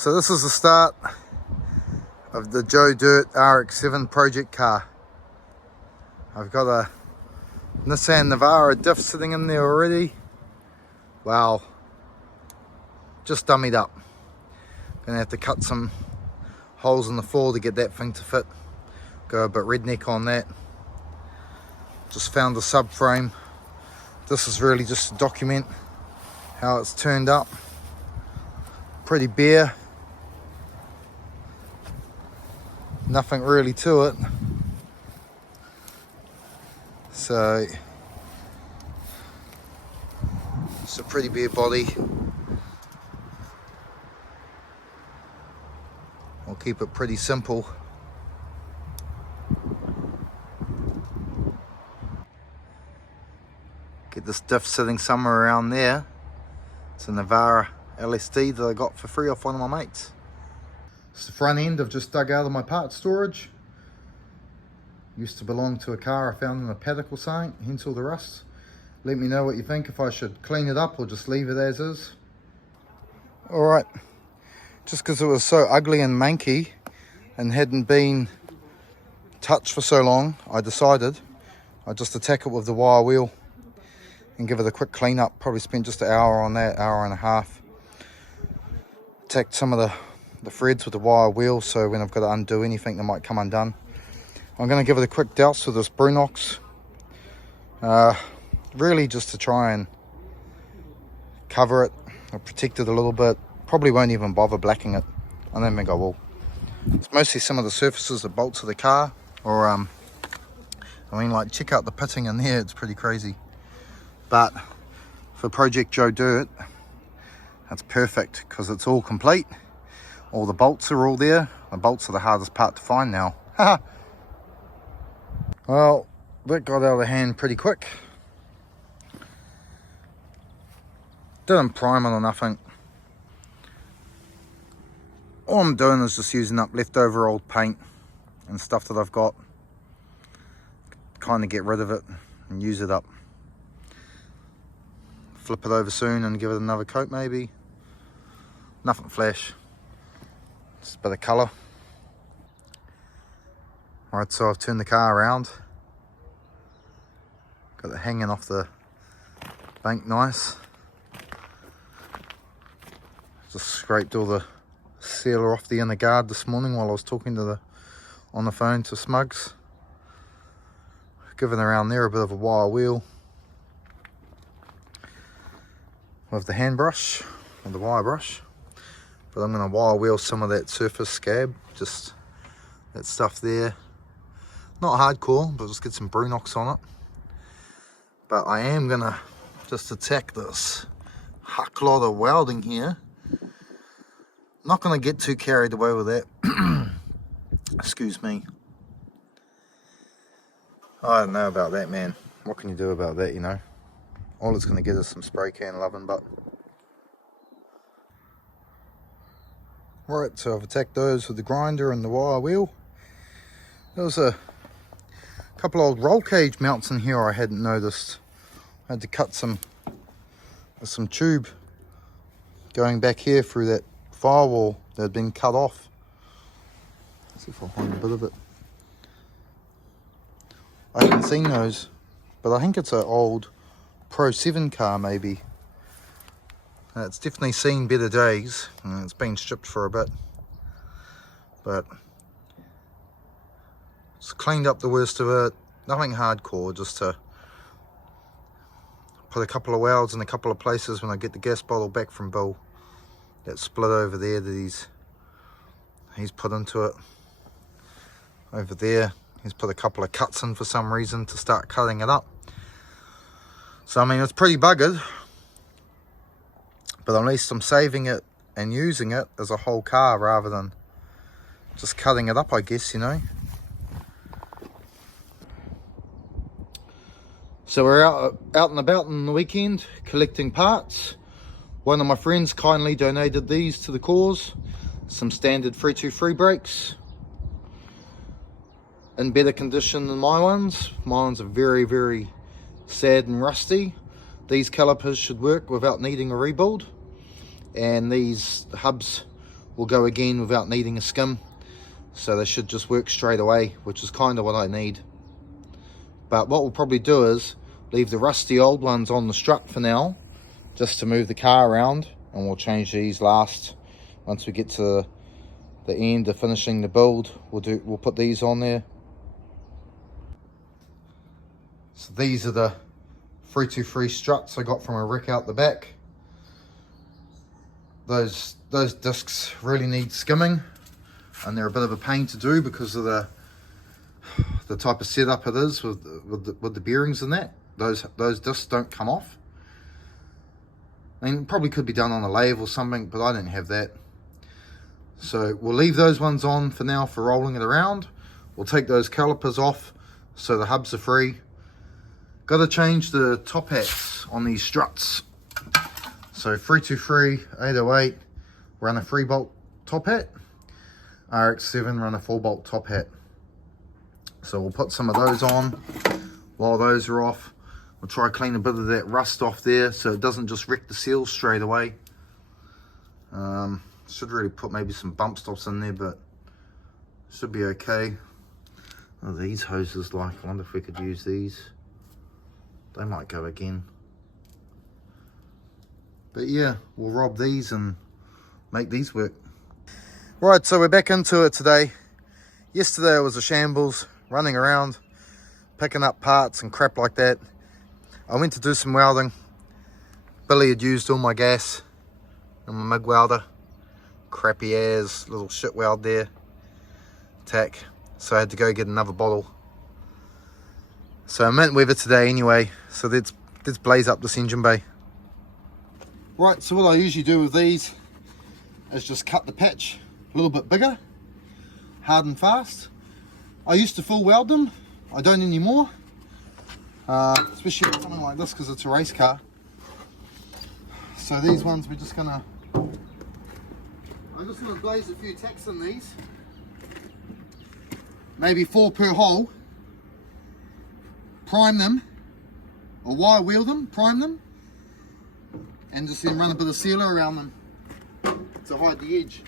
So this is the start of the Joe Dirt RX7 project car. I've got a Nissan Navara diff sitting in there already. Wow, just dummied up. Gonna have to cut some holes in the floor to get that thing to fit. Go a bit redneck on that. Just found the subframe. This is really just to document how it's turned up. Pretty bare. Nothing really to it. So it's a pretty bare body. I'll keep it pretty simple. Get this diff sitting somewhere around there. It's a Navara LSD that I got for free off one of my mates. It's the front end I've just dug out of my parts storage. Used to belong to a car I found in a paddock or something, hence all the rust. Let me know what you think, if I should clean it up or just leave it as is. Alright, just because it was so ugly and manky and hadn't been touched for so long, I decided I'd just attack it with the wire wheel and give it a quick clean up. Probably spent just an hour on that, hour and a half. Attacked some of the threads with the wire wheel, so when I've got to undo anything that might come undone. I'm going to give it a quick douse with this Brunox. Really just to try and cover it or protect it a little bit. Probably won't even bother blacking it. I don't think I will. It's mostly some of the surfaces, the bolts of the car. Or, I mean, like, check out the pitting in there. It's pretty crazy. But for Project Joe Dirt, that's perfect because it's all complete. All the bolts are all there. The bolts are the hardest part to find now. Well, that got out of hand pretty quick. Didn't prime it or nothing. All I'm doing is just using up leftover old paint and stuff that I've got. Kind of get rid of it and use it up. Flip it over soon and give it another coat maybe. Nothing flash. Just a bit of colour. Alright, so I've turned the car around. Got it hanging off the bank nice. Just scraped all the sealer off the inner guard this morning while I was talking to on the phone to Smugs. Giving around there a bit of a wire wheel. With the hand brush, or the wire brush. But I'm going to wire wheel some of that surface scab, just that stuff there. Not hardcore, but just get some Brunox on it. But I am going to just attack this huck lot of welding here. Not going to get too carried away with that. Excuse me. I don't know about that, man. What can you do about that, you know? All it's going to get is some spray can loving, but... Right, so I've attacked those with the grinder and the wire wheel. There was a couple old roll cage mounts in here I hadn't noticed. I had to cut some tube going back here through that firewall that had been cut off. Let's see if I'll find a bit of it. I haven't seen those, but I think it's an old Pro 7 car maybe. It's definitely seen better days. It's been stripped for a bit, but it's cleaned up the worst of it. Nothing hardcore, just to put a couple of welds in a couple of places when I get the gas bottle back from Bill. That split over there that he's put into it. Over there, he's put a couple of cuts in for some reason to start cutting it up. So I mean, it's pretty buggered. But at least I'm saving it and using it as a whole car rather than just cutting it up, I guess, you know. So we're out and about on the weekend collecting parts. One of my friends kindly donated these to the cause. Some standard 323 brakes. In better condition than my ones. My ones are very, very sad and rusty. These calipers should work without needing a rebuild. And these hubs will go again without needing a skim. So they should just work straight away, which is kind of what I need. But what we'll probably do is leave the rusty old ones on the strut for now, just to move the car around, and we'll change these last. Once we get to the end of finishing the build, we'll put these on there. So these are the 323 struts I got from a wreck out the back. Those discs really need skimming, and they're a bit of a pain to do because of the type of setup it is with the bearings and that. Those discs don't come off. I mean, it probably could be done on a lathe or something, but I didn't have that. So we'll leave those ones on for now for rolling it around. We'll take those calipers off so the hubs are free. Got to change the top hats on these struts. So 323, 808 run a 3-bolt top hat. RX7 run a 4-bolt top hat. So we'll put some of those on while those are off. We'll try to clean a bit of that rust off there so it doesn't just wreck the seals straight away. Should really put maybe some bump stops in there, but should be okay. Oh, these hoses, like, I wonder if we could use these. They might go again. But yeah, we'll rob these and make these work. Right, so we're back into it today. Yesterday it was a shambles, running around, picking up parts and crap like that. I went to do some welding. Billy had used all my gas and my MIG welder. Crappy ass little shit weld there. Tack. So I had to go get another bottle. So I'm in weather today anyway. So let's blaze up this engine bay. Right, so what I usually do with these is just cut the patch a little bit bigger, hard and fast. I used to full weld them. I don't anymore. Especially with something like this because it's a race car. So these ones I'm just gonna blaze a few tacks in these. Maybe 4 per hole. Prime them, or wire wheel them, prime them, and just then run a bit of sealer around them to hide the edge.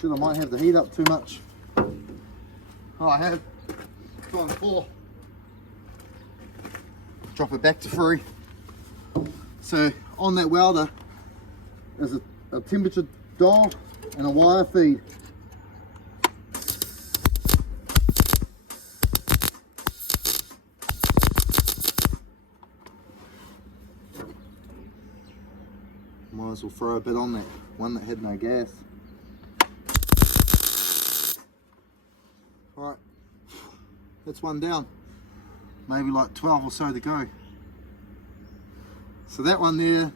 I might have the heat up too much. Oh, I have. 2 on 4. Drop it back to 3. So on that welder is a temperature dial and a wire feed. Might as well throw a bit on that one that had no gas. Right, that's one down. Maybe like 12 or so to go. So that one there,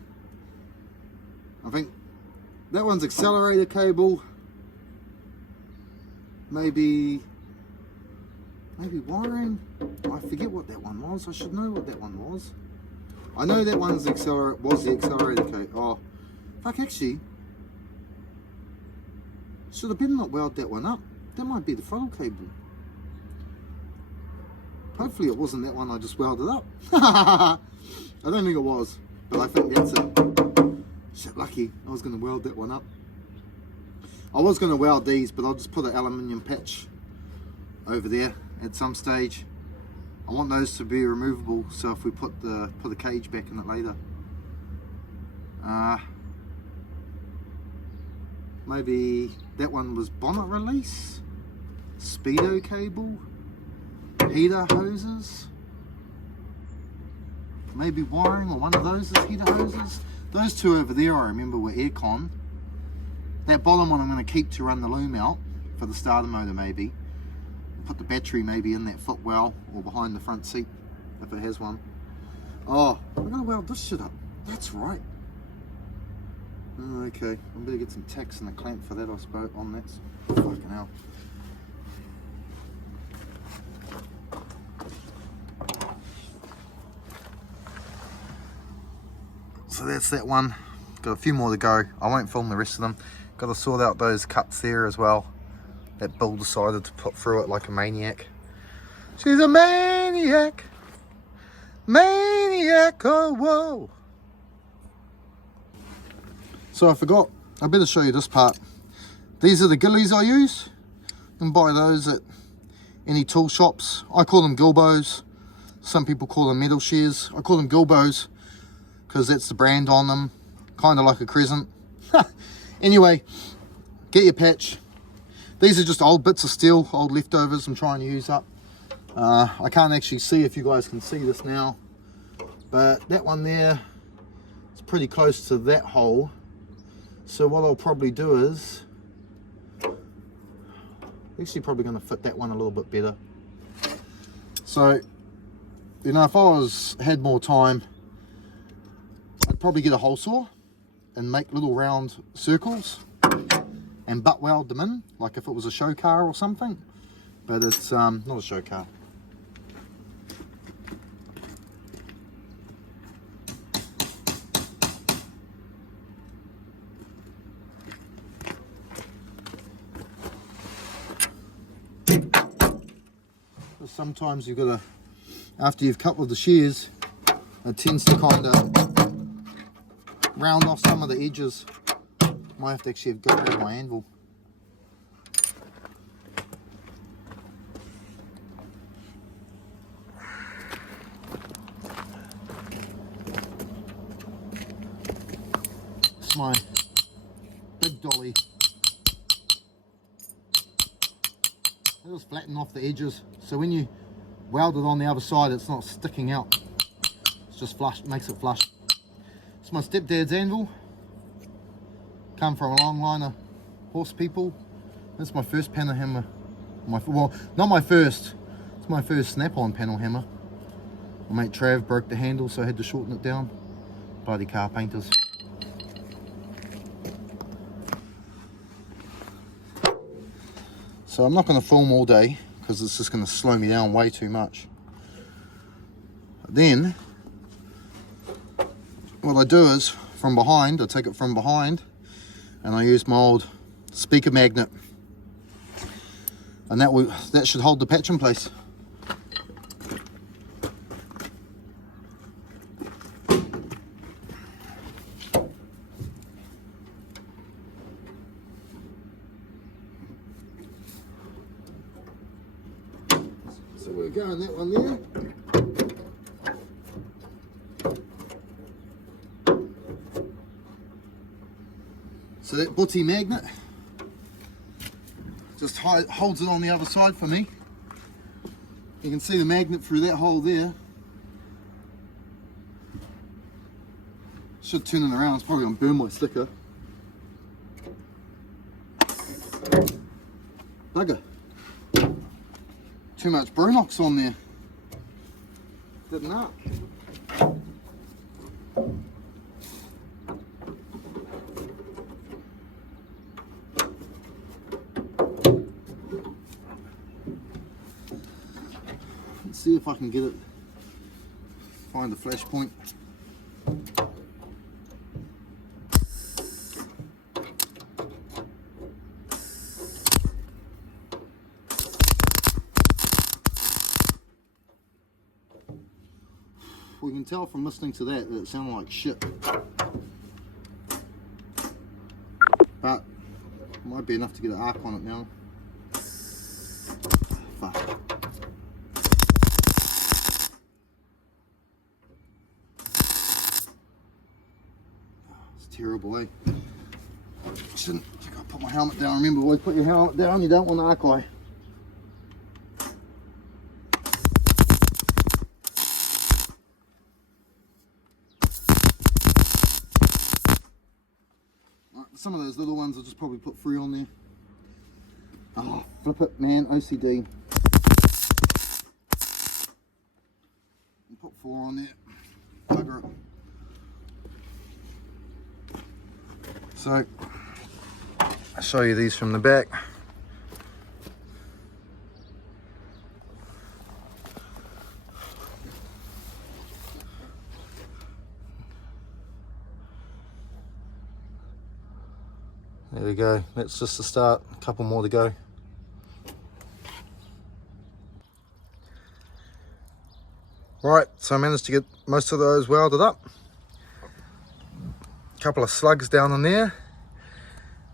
I think that one's accelerator cable. Maybe wiring. I forget what that one was. I should know what that one was. I know that one's the accelerator cable. Oh, fuck, actually, should have been not weld that one up. That might be the throttle cable. Hopefully it wasn't that one I just welded up. I don't think it was, but I think that's it. Shit, lucky. I was going to weld that one up. I was going to weld these, but I'll just put an aluminium patch over there at some stage. I want those to be removable, so if we put the cage back in it later. Maybe that one was bonnet release, speedo cable, heater hoses, maybe wiring, or one of those is heater hoses. Those two over there I remember were aircon. That bottom one I'm going to keep to run the loom out for the starter motor maybe. Put the battery maybe in that footwell or behind the front seat if it has one. Oh, I'm going to weld this shit up. That's right. Okay, I better get some tacks and a clamp for that, I suppose, on that. Fucking hell. So that's that one. Got a few more to go. I won't film the rest of them. Got to sort out those cuts there as well. That Bill decided to put through it like a maniac. She's a maniac. Maniac, oh whoa. So I forgot, I better show you this part. These are the gillies I use. You can buy those at any tool shops. I call them gilbos. Some people call them metal shears. I call them gilbos because that's the brand on them. Kind of like a crescent. Anyway, get your patch. These are just old bits of steel, old leftovers I'm trying to use up. I can't actually see if you guys can see this now, but that one there is pretty close to that hole. So what I'll probably do is, actually probably going to fit that one a little bit better. So, you know, if I had more time, I'd probably get a hole saw and make little round circles and butt weld them in, like if it was a show car or something. But it's not a show car. Sometimes you've got to, after you've cut with the shears, it tends to kind of round off some of the edges. Might have to actually go grab my anvil. It's my big dolly. It'll just flatten off the edges, so when you weld it on the other side, it's not sticking out. It's just flush, makes it flush. It's my stepdad's anvil. Come from a long line of horse people. That's my first panel hammer. Well, not my first. It's my first snap-on panel hammer. My mate Trav broke the handle, so I had to shorten it down. Bloody car painters. So I'm not going to film all day because it's just going to slow me down way too much. Then what I do is from behind, I take it from behind and I use my old speaker magnet, and that should hold the patch in place. So we're going that one there. So that butty magnet just holds it on the other side for me. You can see the magnet through that hole there. Should turn it around, it's probably going to burn my sticker. Bugger. Too much Bronox on there. Didn't arc. Let's see if I can get it. Find the flash point. We can tell from listening to that it sounded like shit. But might be enough to get an arc on it now. Fuck. It's terrible, eh? Shouldn't. I gotta put my helmet down. Remember, always put your helmet down. You don't want an arc eye. Some of those little ones I'll just probably put 3 on there. Oh, flip it, man, OCD. And put 4 on there. Bugger it. So, I'll show you these from the back. There we go, that's just the start, a couple more to go. Right, so I managed to get most of those welded up. A couple of slugs down in there.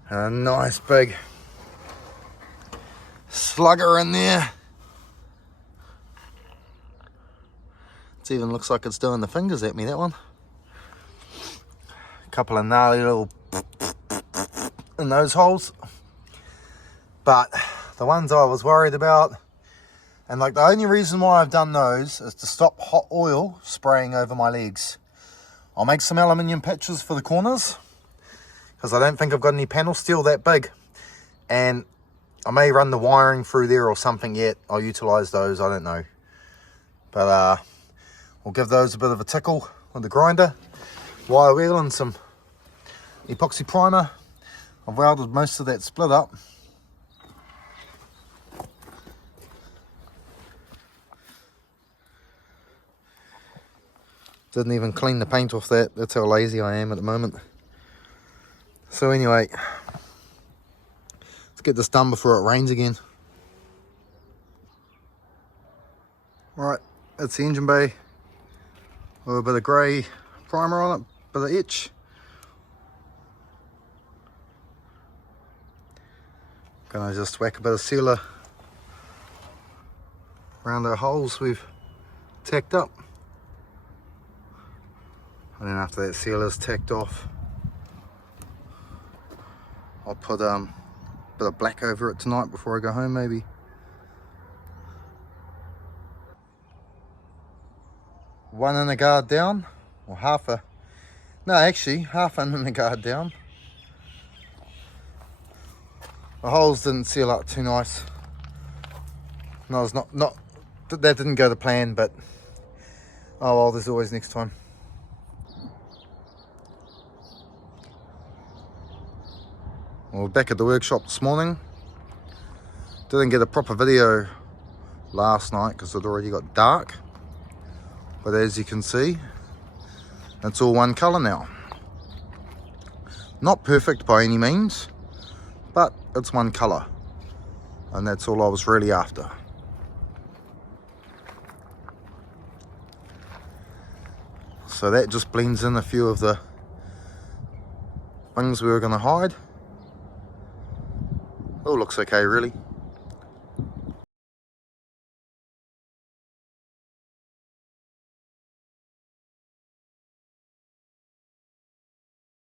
And a nice big slugger in there. It even looks like it's doing the fingers at me, that one. A couple of gnarly little in those holes. But the ones I was worried about, and like the only reason why I've done those is to stop hot oil spraying over my legs. I'll make some aluminium patches for the corners because I don't think I've got any panel steel that big. And I may run the wiring through there or something yet. I'll utilize those, I don't know. But we'll give those a bit of a tickle with the grinder. Wire wheel and some epoxy primer. I've welded most of that split up. Didn't even clean the paint off that. That's how lazy I am at the moment. So anyway, let's get this done before it rains again. Right, that's the engine bay. With a bit of grey primer on it, bit of etch. Gonna just whack a bit of sealer around the holes we've tacked up. And then after that sealer's tacked off, I'll put a bit of black over it tonight before I go home maybe. One in the guard down, or half an in the guard down. The holes didn't seal up too nice. No, it's not that didn't go to plan, but oh well, there's always next time. Well, we're back at the workshop this morning. Didn't get a proper video last night because it already got dark. But as you can see, it's all one colour now. Not perfect by any means, but it's one colour. And that's all I was really after. So that just blends in a few of the things we were going to hide. Oh, looks okay really.